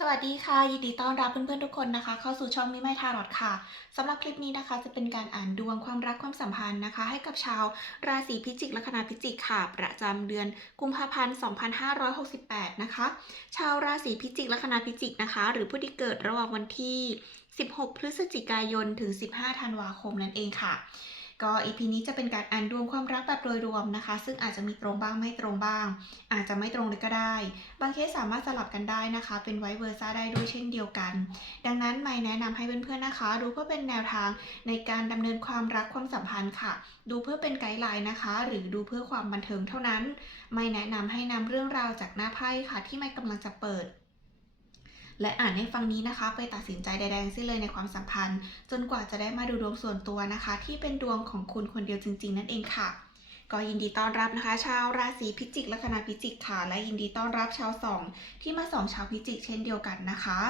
สวัสดีค่ะ ยินดีต้อนรับเพื่อนๆทุกคนนะคะ เข้าสู่ช่องมิไม่ทารอดค่ะสำหรับคลิปนี้นะคะ จะเป็นการอ่านดวงความรักความสัมพันธ์นะคะ ให้กับชาวราศีพิจิกและคณะพิจิกค่ะ ประจำเดือนกุมภาพันธ์ 2568 นะคะ ชาวราศีพิจิกและคณะพิจิกนะคะ หรือผู้ที่เกิดระหว่างวันที่ 16 พฤศจิกายนถึง 15 ธันวาคมนั่นเองค่ะ ก็อีพีนี้จะเป็นการอ่านดวงความรักแบบโดยรวมนะคะ ซึ่งอาจจะมีตรงบ้างไม่ตรงบ้าง อาจจะไม่ตรงเลยก็ได้ บางเคสสามารถสลับกันได้นะคะ เป็นไวเวอร์ซ่าได้ด้วยเช่นเดียวกัน ดังนั้นไม่แนะนำให้เพื่อนๆนะคะ ดูเพื่อเป็นแนวทางในการดำเนินความรักความสัมพันธ์ค่ะ ดูเพื่อเป็นไกด์ไลน์นะคะ หรือดูเพื่อความบันเทิงเท่านั้น ไม่แนะนำให้นำเรื่องราวจากหน้าไพ่ค่ะ ที่ไม่กำลังจะเปิด และอ่านให้ฟังนี้นะคะ ไปตัดสินใจใดๆสิ้นเลยในความสัมพันธ์ จนกว่าจะได้มาดูดวงส่วนตัวนะคะ ที่เป็นดวงของคุณคนเดียวจริง ๆ นั่นเองค่ะ ก็ยินดีต้อนรับนะคะ ชาวราศีพิจิกและคณะพิจิกค่ะและยินดีต้อนรับชาวสองที่มาสองชาวพิจิก เช่นเดียวกันนะคะ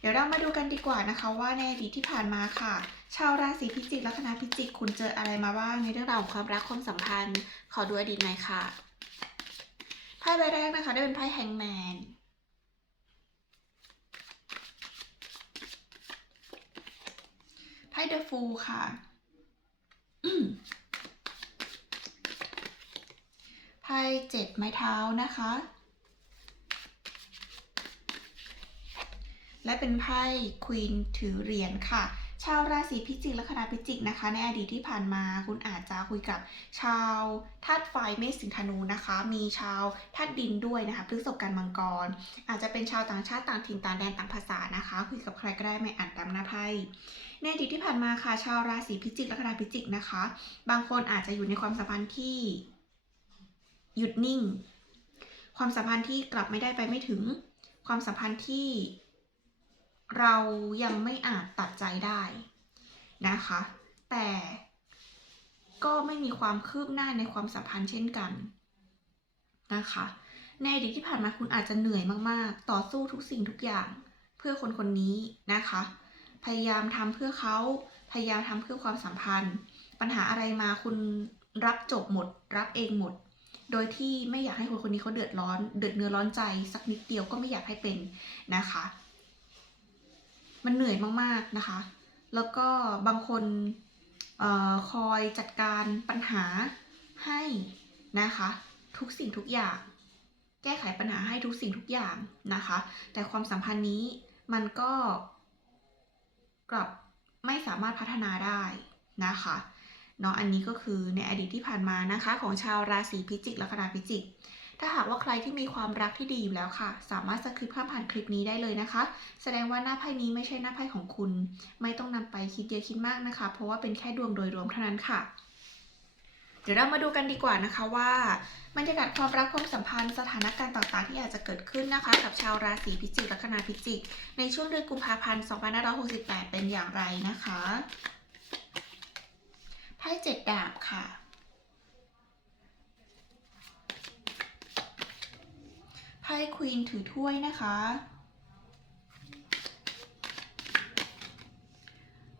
เดี๋ยวเรามาดูกันดีกว่านะคะว่าในอดีตที่ผ่านมาค่ะชาวราศีพิจิกและคณะพิจิก คุณเจออะไรมาบ้างในเรื่องราวของความรักความสัมพันธ์ ขอดูอดีตหน่อยค่ะไพ่ใบแรกนะคะ ได้เป็นไพ่แฮงแมน พ่เดอะฟูลค่ะไพ่เจ็ดไม้เท้านะคะ และเป็นไพ่ควีนถือเหรียญค่ะ ชาวราศีพิจิกและคณะพิจิกนะคะ ในอดีตที่ผ่านมาคุณอาจจะคุยกับชาวธาตุไฟเมษสิงธนูนะคะ มีชาวธาตุดินด้วยนะคะพฤษภกันมังกร อาจจะเป็นชาวต่างชาติต่างถิ่นต่างแดนต่างภาษานะคะ คุยกับใครก็ได้ไม่อ่านตามหน้าไพ่ในอดีตที่ผ่านมาค่ะ ชาวราศีพิจิกและคณะพิจิกนะคะ บางคนอาจจะอยู่ในความสัมพันธ์ที่ หยุดนิ่ง ความสัมพันธ์ที่กลับไม่ได้ไปไม่ถึง ความสัมพันธ์ที่ เรายังไม่อาจตัดใจได้นะคะ แต่ก็ไม่มีความคืบหน้าในความสัมพันธ์เช่นกันนะคะ ในอดีตที่ผ่านมาคุณอาจจะเหนื่อยมากๆ ต่อสู้ทุกสิ่งทุกอย่างเพื่อคนคนนี้นะคะ พยายามทำเพื่อเขาพยายามทำเพื่อความสัมพันธ์ ปัญหาอะไรมาคุณรับจบหมด รับเองหมด โดยที่ไม่อยากให้คนคนนี้เขาเดือดร้อน เดือดเนื้อร้อนใจ สักนิดเดียวก็ไม่อยากให้เป็นนะคะ มันเหนื่อยมากๆนะคะ แล้วก็บางคนออคอยจัดการปัญหาให้นะคะ ทุกสิ่งทุกอย่าง แก้ไขปัญหาให้ทุกสิ่งทุกอย่างนะคะ แต่ความสัมพันธ์นี้มันก็กลับไม่สามารถพัฒนาได้นะคะเนาะอันนี้ก็คือในอดีตที่ผ่านมานะคะ ของชาวราศีพิจิกและคณะพิจิก ถ้าหากว่าใครที่มีความรักที่ดีอยู่แล้วค่ะ สามารถสคริปต์ข้ามผ่านคลิปนี้ได้เลยนะคะ แสดงว่าหน้าไพ่นี้ไม่ใช่หน้าไพ่ของคุณ ไม่ต้องนำไปคิดเยอะคิดมากนะคะ เพราะว่าเป็นแค่ดวงโดยรวมเท่านั้นค่ะ เดี๋ยวเรามาดูกันดีกว่านะคะว่าบรรยากาศความรักความสัมพันธ์สถานการณ์ต่างๆ ที่อาจจะเกิดขึ้นนะคะ กับชาวราศีพิจิกและคณะพิจิก ในช่วงเดือนกุมภาพันธ์ 2568 เป็นอย่างไรนะคะ ไพ่เจ็ดดาบค่ะ ไพ่ควีนถือถ้วยนะคะ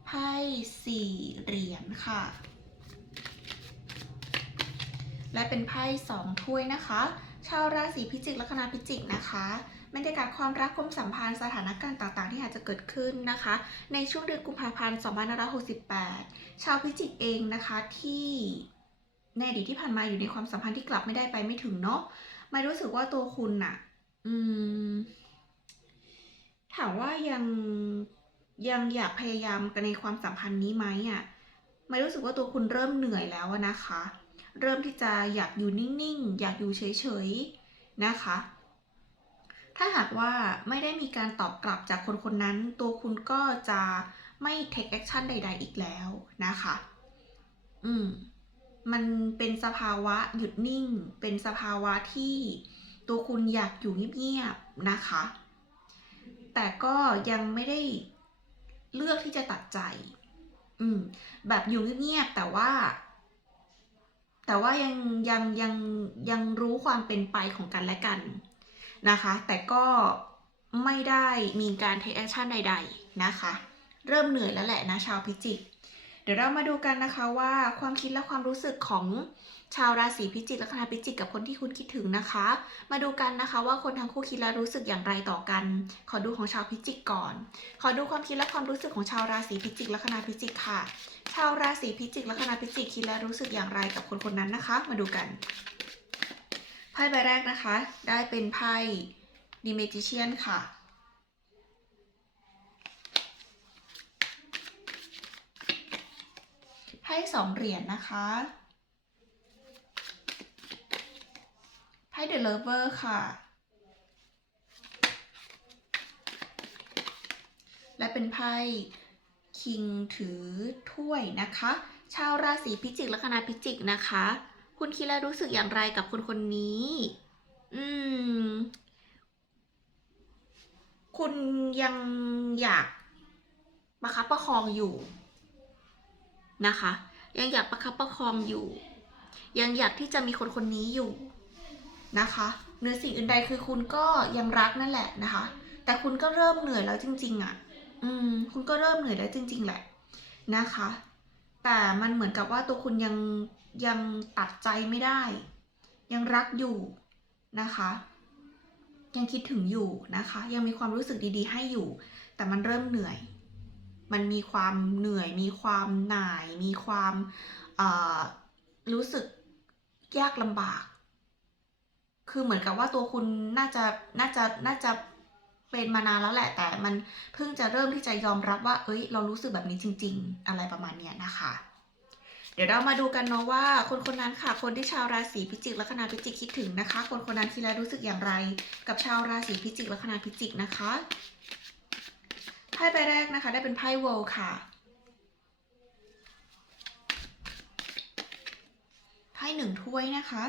ไพ่สี่เหรียญค่ะ และเป็นไพ่สองถ้วยนะคะ ชาวราศีพิจิกละคณะพิจิกนะคะบรรยากาศความรักความสัมพันธ์สถานการณ์ต่างๆ ที่อาจจะเกิดขึ้นนะคะ ในช่วงเดือนกุมภาพันธ์ 2568 ชาวพิจิกเองนะคะที่ในอดีตที่ผ่านมาอยู่ในความสัมพันธ์ที่กลับไม่ได้ไปไม่ถึงเนาะ ไม่รู้สึกว่าตัวคุณน่ะอืม ถามว่ายังยังอยากพยายามกันในความสัมพันธ์นี้ไหมอะไม่รู้สึกว่าตัวคุณเริ่มเหนื่อยแล้วนะคะ เริ่มที่จะอยากอยู่นิ่งๆ อยากอยู่เฉยๆ นะคะ ถ้าหากว่าไม่ได้มีการตอบกลับจากคนคนนั้น ตัวคุณก็จะไม่ take action ใด ๆ อีกแล้วนะคะ อืม มันเป็นสภาวะหยุดนิ่ง เป็นสภาวะที่ตัวคุณอยากอยู่เงียบๆนะคะ แต่ก็ยังไม่ได้เลือกที่จะตัดใจ อืม แบบอยู่เงียบๆแต่ว่า แต่ว่ายังยังยังยังรู้ความเป็นไปของกันและกันนะคะ แต่ก็ไม่ได้มีการ take action ใด ๆ นะคะ เริ่มเหนื่อยแล้วแหละนะชาวพิจิกเดี๋ยวเรามาดูกันนะคะว่าความคิดและความรู้สึกของชาวราศีพิจิกลัคนาพิจิกกับคนที่คุณคิดถึงนะคะ มาดูกันนะคะว่าคนทั้งคู่คิดและรู้สึกอย่างไรต่อกัน ขอดูของชาวพิจิกก่อน ขอดูความคิดและความรู้สึกของชาวราศีพิจิกลัคนาพิจิกค่ะ ชาวราศีพิจิกลัคนาพิจิกคิดและรู้สึกอย่างไรกับคนคนนั้นนะคะ มาดูกัน ไพ่ใบแรกนะคะ ได้เป็นไพ่ดิเมจิเชียนค่ะ ไพ่สองเหรียญนะคะไพ่เดอะเลเวอร์ค่ะ และเป็นไพ่คิงถือถ้วยนะคะ ชาวราศีพิจิกและคณะพิจิกนะคะ คุณคิดและรู้สึกอย่างไรกับคนคนนี้ อืม คุณยังอยากประคับประคองอยู่นะคะ ยังอยากประคับประคองอยู่ ยังอยากที่จะมีคนคนนี้อยู่นะคะเนื้อสิ่งอื่นใดคือคุณก็ยังรักนั่นแหละนะคะ แต่คุณก็เริ่มเหนื่อยแล้วจริง ๆอะ อืม คุณก็เริ่มเหนื่อยแล้วจริง ๆ แหละนะคะ แต่มันเหมือนกับว่าตัวคุณยังยังตัดใจไม่ได้ ยังรักอยู่นะคะ ยังคิดถึงอยู่นะคะ ยังมีความรู้สึกดีๆ ให้อยู่ แต่มันเริ่มเหนื่อย มันมีความเหนื่อย มีความหน่าย มีความรู้สึกยากลำบาก คือเหมือนกับว่าตัวคุณน่าจะน่าจะน่าจะเป็นมานานแล้วแหละ แต่มันเพิ่งจะเริ่มที่จะยอมรับว่า เอ้ย เรารู้สึกแบบนี้จริง ๆ อะไรประมาณเนี้ยนะคะ เดี๋ยวเรามาดูกันเนาะว่า คนคนนั้นค่ะ คนที่ชาวราศีพิจิกลัคนาพิจิกคิดถึงนะคะ คนคนนั้นคิดแล้วรู้สึกอย่างไร กับชาวราศีพิจิกลัคนาพิจิกนะคะ ไพ่ใบแรกนะคะ ได้เป็นไพ่เวลค่ะ ไพ่หนึ่งถ้วยนะคะ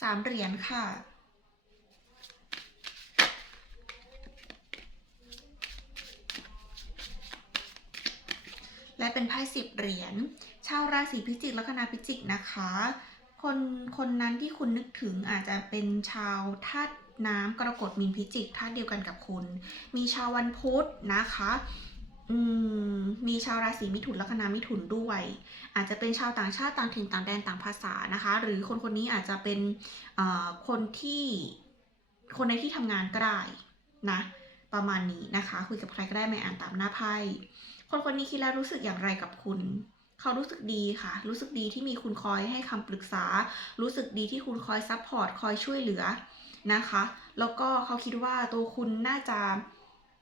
สามเหรียญค่ะ และเป็นไพ่สิบเหรียญ ชาวราศีพิจิกแลัคนาพิจิกนะคะ คนคนนั้นที่คุณนึกถึงอาจจะเป็นชาวธาตุน้ำกรกฎมีนพิจิกธาตุเดียวกันกับคุณ มีชาววันพุธนะคะมมีชาวราศีมิถุนลัคนามิถุนด้วย อาจจะเป็นชาวต่างชาติต่างถิ่นต่างแดนต่างภาษานะคะ หรือคนคนนี้อาจจะเป็นคนที่คนในที่ทำงานก็ได้นะประมาณนี้นะคะ คุยกับใครก็ได้ไม่อ่านตามหน้าไพ่คนคนนี้คิดแล้วรู้สึกอย่างไรกับคุณ เขารู้สึกดีค่ะ รู้สึกดีที่มีคุณคอยให้คำปรึกษา รู้สึกดีที่คุณคอยซัพพอร์ตคอยช่วยเหลือนะคะ แล้วก็เขาคิดว่าตัวคุณน่าจะ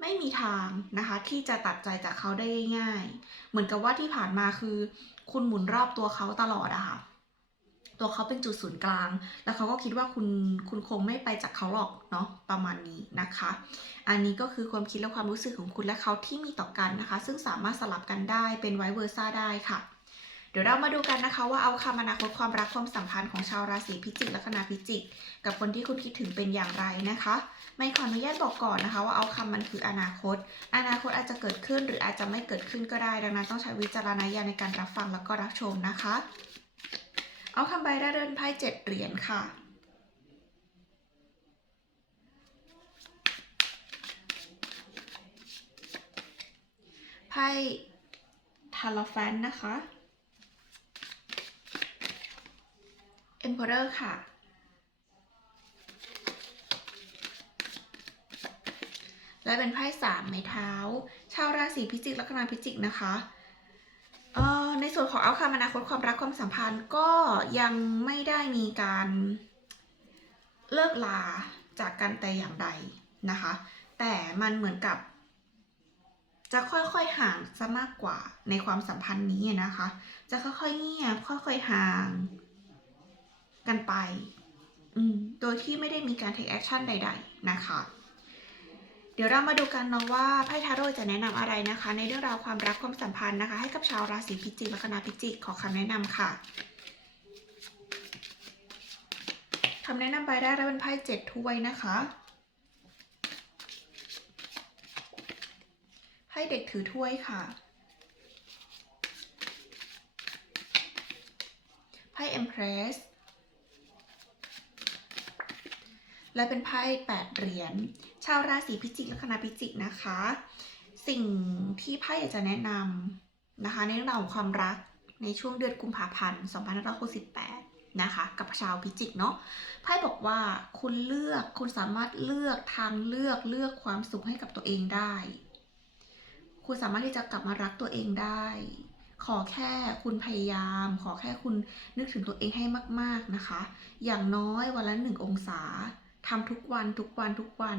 ไม่มีทางนะคะ ที่จะตัดใจจากเขาได้ง่าย เหมือนกับว่าที่ผ่านมาคือ คุณหมุนรอบตัวเขาตลอดอะค่ะ ตัวเขาเป็นจุดศูนย์กลาง แล้วเขาก็คิดว่าคุณคุณคงไม่ไปจากเขาหรอกเนาะประมาณนี้นะคะ อันนี้ก็คือความคิดและความรู้สึกของคุณและเขาที่มีต่อกันนะคะ ซึ่งสามารถสลับกันได้เป็นไวเวอร์ซ่าได้ค่ะเดี๋ยวเรามาดูกันนะคะว่าเอาคำอนาคตความรักความสัมพันธ์ของชาวราศีพิจิกและคณะพิจิก กับคนที่คุณคิดถึงเป็นอย่างไรนะคะ ไม่ขออนุญาตบอกก่อนนะคะ ว่าเอาคำมันคืออนาคต อนาคตอาจจะเกิดขึ้นหรืออาจจะไม่เกิดขึ้นก็ได้ ดังนั้นต้องใช้วิจารณญาณในการรับฟังแล้วก็รับชมนะคะ เอาคำใบได้เดินไพ่เจ็ดเหรียญค่ะ ไพ่ทาราแฟนนะคะ Emperor ค่ะ และเป็นไพ่สามไม้เท้า ชาวราศีพิจิกลัคนาพิจิกนะคะ ในส่วนของเอาคำอนาคตความรักความสัมพันธ์ก็ยังไม่ได้มีการเลิกลาจากกันแต่อย่างใดนะคะ แต่มันเหมือนกับ จะค่อยๆห่างซะมากกว่าในความสัมพันธ์นี้นะคะ จะค่อยๆเงียบค่อยๆห่าง กันไป โดยที่ไม่ได้มีการ take action ใด ๆ นะคะ เดี๋ยวเรามาดูกันเนาะว่าไพ่ทาโร่จะแนะนำอะไรนะคะ ในเรื่องราวความรักความสัมพันธ์นะคะ ให้กับชาวราศีพิจิกและคณะพิจิกขอคำแนะนำค่ะคำแนะนำใบแรกได้เป็นไพ่เจ็ดถ้วยนะคะไพ่เด็กถือถ้วยค่ะไพ่ Empress และเป็นไพ่แปดเหรียญาวราศีพิจิกและคณะพิจิกนะคะ สิ่งที่ไพ่อยากจะแนะนำนะคะ ในเรื่องราวของความรักในช่วงเดือนกุมภาพันธ์2568นะคะ กับชาวพิจิกเนาะไพ่บอกว่าคุณเลือกคุณสามารถเลือกทางเลือกเลือกความสุขให้กับตัวเองได้ คุณสามารถที่จะกลับมารักตัวเองได้ขอแค่คุณพยายาม ขอแค่คุณนึกถึงตัวเองให้มาก ๆนะคะ อย่างน้อยวันละหนึ่งองศา ทำทุกวันทุกวันทุกวัน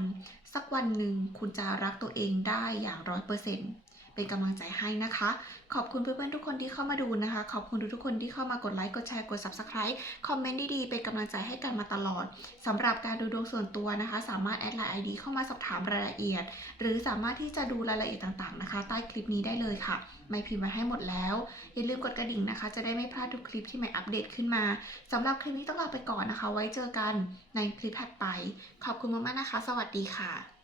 สักวันหนึ่งคุณจะรักตัวเองได้อย่างร้อยเปอร์เซ็นต์ เป็นกำลังใจให้นะคะ ขอบคุณเพื่อนๆทุกคนที่เข้ามาดูนะคะ ขอบคุณทุกๆคนที่เข้ามากดไลค์ กดแชร์ กด subscribe คอมเมนต์ดีๆ เป็นกำลังใจให้กันมาตลอดสำหรับการดูดวงส่วนตัวนะคะ สามารถแอดไลน์ ID เข้ามาสอบถามรายละเอียด หรือสามารถที่จะดูรายละเอียดต่างๆนะคะ ใต้คลิปนี้ได้เลยค่ะ ไม่พิมพ์ไว้ให้หมดแล้ว อย่าลืมกดกระดิ่งนะคะ จะได้ไม่พลาดทุกคลิปที่ใหม่อัปเดตขึ้นมาสำหรับคลิปนี้ต้องลาไปก่อนนะคะ ไว้เจอกันในคลิปถัดไป ขอบคุณมากๆนะคะ สวัสดีค่ะ